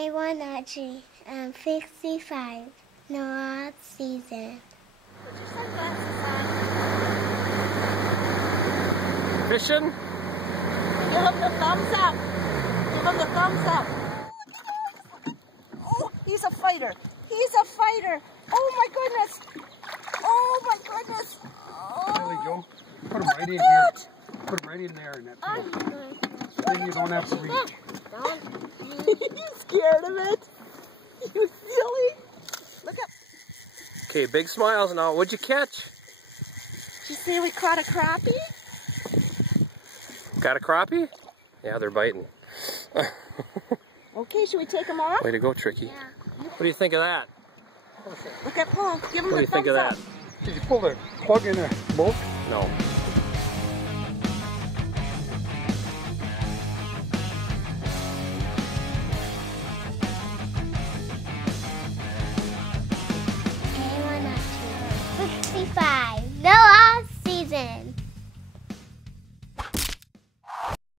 K1 Archery. I'm 65. North season. Put your sunglasses on. Fishing? Give him the thumbs up. Give him the thumbs up. Oh, he's a fighter. He's a fighter. Oh my goodness. Oh my goodness. Oh. There we go. Put him right in here. Put him right in there in that pool. Then you don't have to reach. You scared of it? You silly. Look up. Okay, big smiles now. What'd you catch? Did you see we caught a crappie? Got a crappie? Yeah, they're biting. Okay, should we take them off? Way to go, Tricky. Yeah. What do you think of that? Look at Paul. Give him What do the you think of thumbs that? up. Did you pull the plug in the boat? No. K1 Archery. 65.